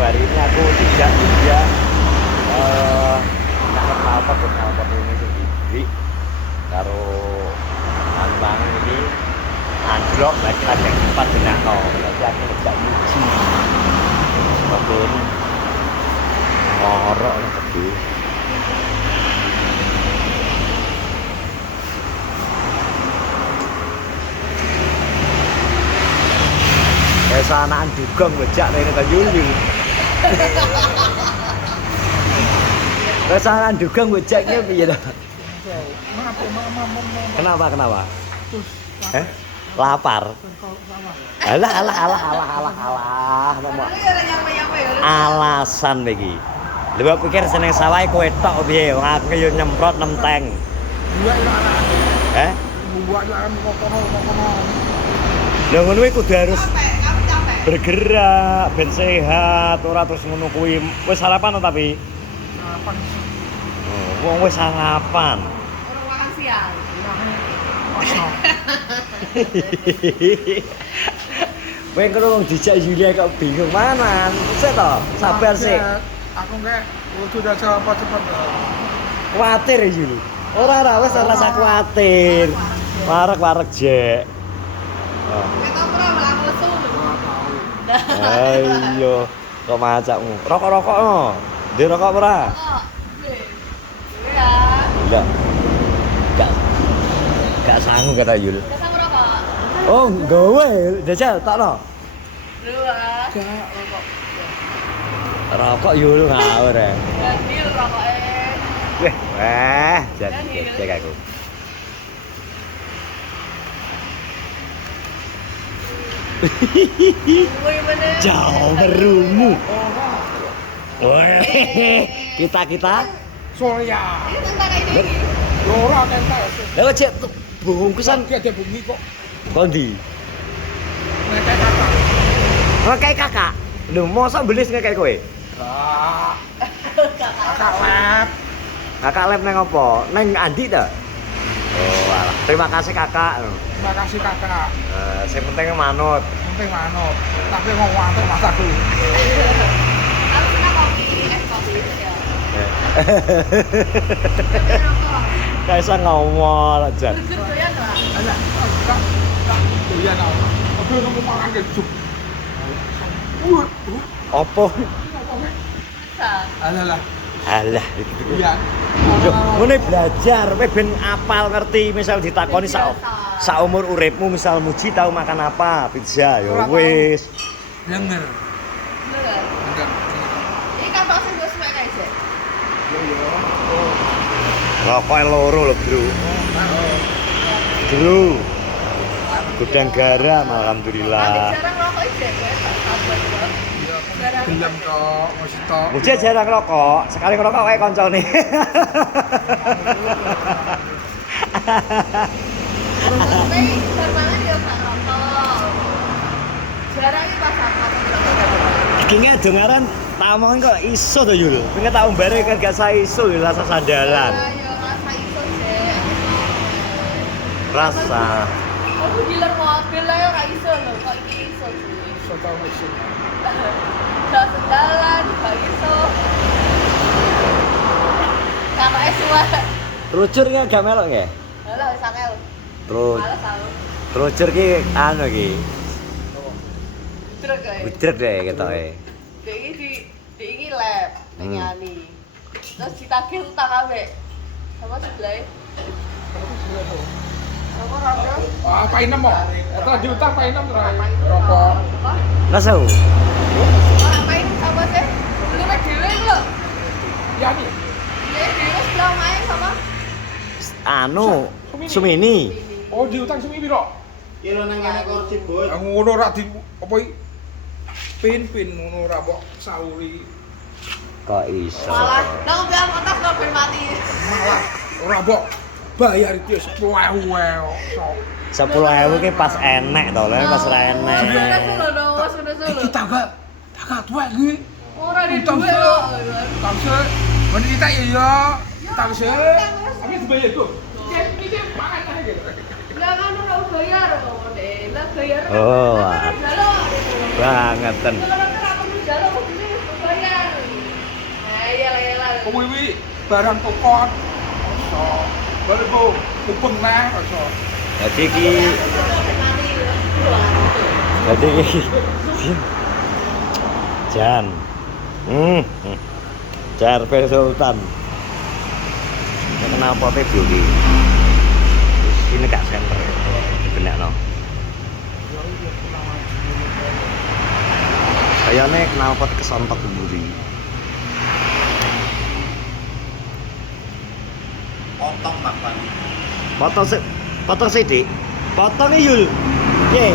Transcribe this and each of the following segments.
hari ini aku dijak dia knalpot ini sendiri karo anbang ini anjlok lagi ada empat benakno berarti aku tidak muji maupun ngorok tadi sanaan dugong bejak ini kan Yuli sanaan dugong bejaknya piye dah kenapa lapar alah alasan lagi lebih pikir seneng sawah kowe tok piye wong aku yo nyemprot nemteng lha ngono kudu harus bergerak ben sehat ora terus ngono kuwi wis sarapan tapi sarapan wong wis sarapan ora makan siang kowe karo dijak Yulia kok bingung manan sik to sabar sik aku enggak udah cepet kuatir Yul ora wis ora rasa kuatir warek jek ayo kok macakmu rokok no di rokok ora iya gak sanggup kata Yul oh gawe jajal tak no rokok Yul ngawur ya Daniel rokoknya jadi aku jauh berumu kita Surya Lora tempe lha cek bungkusan dia ada bumi kok kondi ngekek kakak lho mosok belis ngekek kowe kakak lab neng apa neng Andi ta oh alah terima kasih kakak yang penting manut tapi mau manut masak dulu aku senang kopi ya kayak saya ngomong aja doyan lah doyan aku nunggu makan kejuk opo alah iya ngene belajar kowe ben apal ngerti misal ditakoni sak umur uripmu misal muji tahu makan apa pizza ya wis denger ini kantor sing gue suka kayak sih rokok loro lho bro gudang garam alhamdulillah jarang rokok aja gue gelem tok mesti tok muji jarang rokok sekali ngerokok kayak koncone tapi barmangan dia gak rokok jarang ini pas apa Kayaknya dengaran tak omongin kok iso to Yul. Pengen tak umbare kan gak sa iso Yul rasa sandalan. ya rasa iso sih Rasa. aku dealer mobil lah ya gak iso loh kok ini iso sih iso tau iso gak sendalan gak iso karena semua Trucur gak melok nggih? alah wis akeh Terus males aku trucur ki anu ki. truk kae Budrek deh ketoke. di ini lab nyanyi terus ditagih utang ambek sama sebelah sama rondo apa ini mau telah diutang apa ini rokok Langsung. ngapain sama sih beli lagi dewe lho ya nih beli dewe sebelah main sama Anu Sumini. oh diutang semi piro Kilo nang kene kursi bos. ngono ora di apa iki pin ngono ora mbok sauri Kok iso? malah nang biar otak lo ben mati malah ora mbok bayar itu 10.000 sok 10.000 ki pas enek to, lha pas ra enek. sudah kita gak tuwek iki ora di utang duwe sih lho utang sih men kita ya utang sih tapi dibayar itu iki mangan ae gitu lah kan ora bayar kok dek lah bayar Oh, jaluk bangetan. kalau ora perlu jaluk begini barang pokok iso. Boleh bu, hubung nah iso. Jadi Jan. Jarvel Sultan. Kenapa teh Juli? Ini gak center. Benakno. Kayaknya kenapa kesontok buri. Potong makan. Potong sih, Dik. Potong Yul. Ye.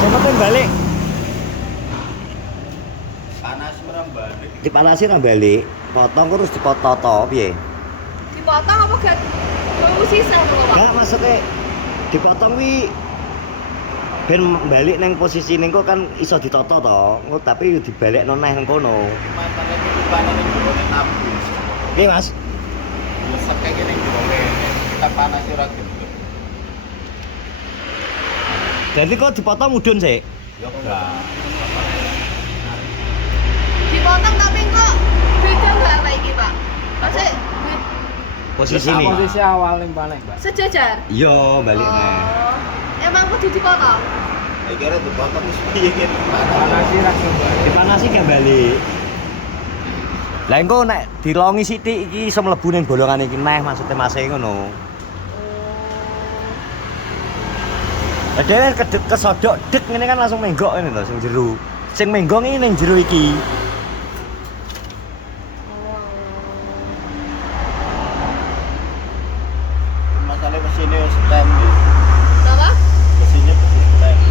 Saya potong balik. Panas merang balik. Dipanasin ra balik. Potong terus dipotong piye? Dipotong apa gak? Mau sisa apa, Pak? Enggak, maksudnya dipotong wi ben balik neng posisi ning kok kan iso ditoto to, tapi dibalekno neh nang kono. Matane iki panane jebone nabus. Piye, Mas? Lesek kayak gini jebone. Kita panas ora gendut. Jadi kok dipotong mudun sih? Yo enggak. Dipotong tapi kok beda nggak kayak iki, Pak? Masih Posisi ini. Posisi awal yang paling, Mbak. sejajar. Iya, balik neh. Oh, emang kudu dipotong. Kira dipotong wis piye iki Panas sih langsung balik. Dipanasi gak balik. Lah engko nek dilongi sithik iki iso mlebu ning bolongan iki neh maksudnya mase ngono. Lah dhewe kesodok dek ngene kan langsung menggok ngene lho sing jero. Sing menggok iki ning jero iki. Masalah mesinnya stainless. Apa? Mesinnya mesin stainless.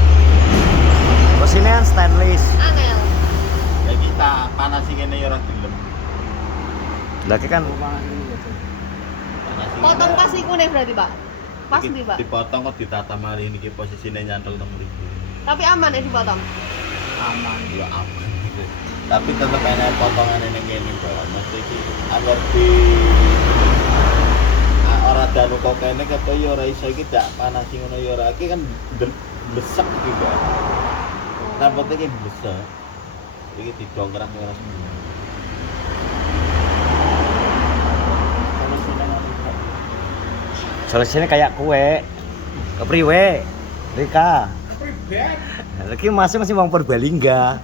Mesinnya kan stainless. Angel. Ya kita panasi ngene ya ora gelem. Lagi kan Panasi Potong ngene. pas iku nih berarti, Pak. Pas Iki nih, Pak. Dipotong kok ditata mari niki posisine nyantol nang mriki. Tapi aman ya dipotong. Aman ya aman. Tapi tetep enak potongan ini kene Mbak. Mesti iki agar di ora danu kok kene kata ya ora iso iki dak panasi ngono ya ora iki kan besek iki Mbak. Napa iki besek. Iki didongkrak ora sembuh. solusinya kayak kue. Kepriwe? Rika. Pribet. Lagi masih mau Purbalingga.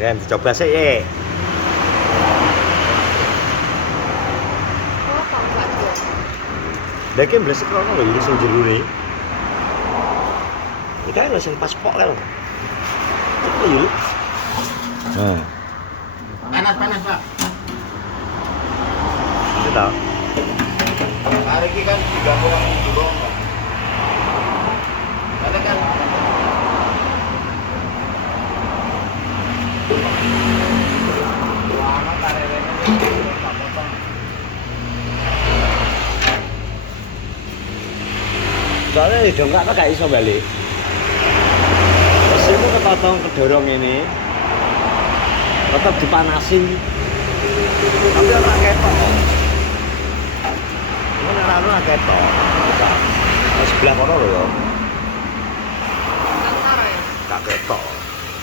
Ya, dicoba sih ye. Potong, Pak. Lagi belasik krono lho iki sing jero ne. Iki kan sing pas pok kan. Itu yuk. Nah, Panas Pak. itu tau. Hari ini kan diganggu orang dulu Mbak. Karena kan lama karyawannya Pak potong. Soalnya dongkrak gak iso balik. Terus itu ketotong kedorong ini. Tetap dipanasi. Tapi ora ketok. Mun ora ketok. Sebelah kono lho ya. Antara ya. Gak ketok.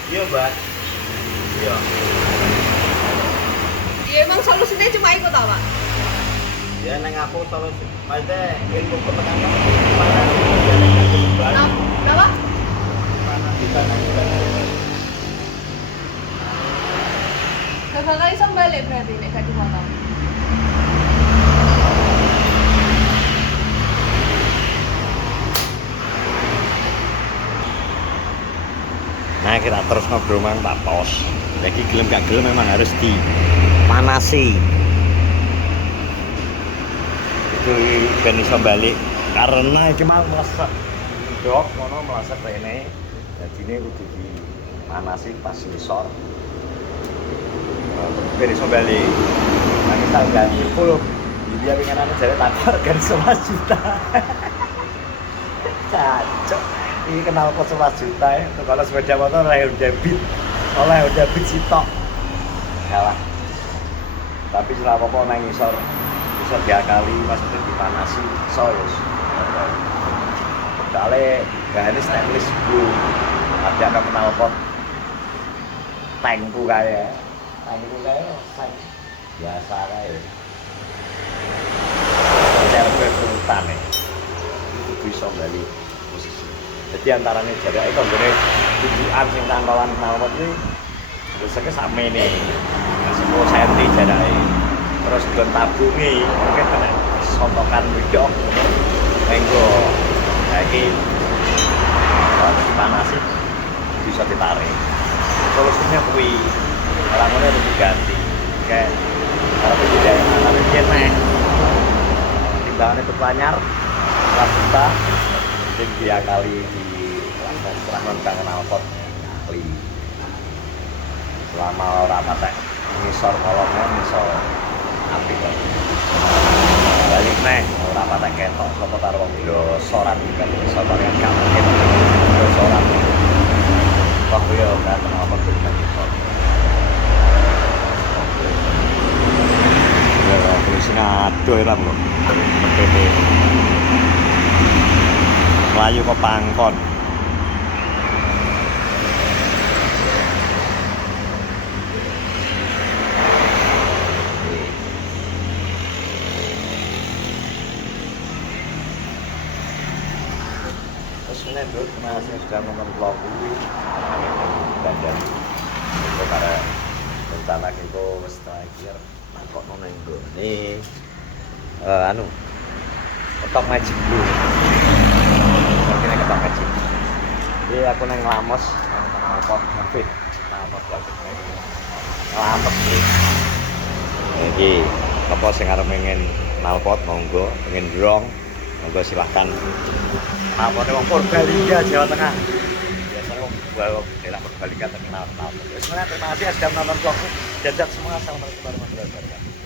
Iya Mbak. Iya. Iya emang solusinya cuma ikut tau, Pak. Ya neng aku solusi. Maksudnya ilmu ketegangan Kenapa? panas di sana juga. Gak bakal iso balik berarti nek gak dipotong. Nah kita terus ngobrol mang Pak Pos. Lagi gelem gak gelem memang harus dipanasi. Itu ben iso balik karena iki mau meleset. Dok, ngono meleset rene. Dadine kudu dipanasi pas ngisor. Ben iso balik. Nah misal ganti full dia pengenane jare takor kan 11 juta. Cacok. Ini kenal kok 11 juta ya. Tuh, kalau sepeda motor Honda Beat. Oleh Honda Beat sitok. Kalah. Tapi selama kok nang ngisor bisa diakali maksudnya dipanasi iso ya. Soalnya bahannya stainless bro. Ada ada kenal pot tankku kayak tank biasa kayak server urutan nih itu bisa dari posisi jadi antaranya jarak itu sebenarnya tujuan sing tangkalan kenal pot ini biasanya sama ini 10 cm jaraknya terus don tabungi mungkin kena sontokan widok menggo lagi kalau dipanasi bisa ditarik solusinya kui orang-orang harus diganti kayak kalau tidak tapi dia naik timbangan itu banyak rata mungkin dia kali di serahkan kangen alpot kali selama orang patek ngisor kolomnya ngisor api kan balik nih orang patek ketok sopo taruh dosoran kan ngisor paling gak mungkin dosoran kok yo kan kenapa kita ngisor ya terus ngado iram lho PP Melayu ke Pangkon terus masih sudah nonton vlog ini dan itu karena rencana kita setelah akhir kok nonton ini anu ketok magic blue mungkin ketok magic jadi aku neng lamos knalpot ngefit knalpot ngelampet jadi apa sing arep pengen knalpot monggo pengen drong monggo silahkan knalpotnya wong Purbalingga Jawa Tengah biasanya wong daerah Purbalingga terkenal knalpot sebenarnya terima kasih sudah menonton vlogku jajak semua assalamualaikum warahmatullahi wabarakatuh.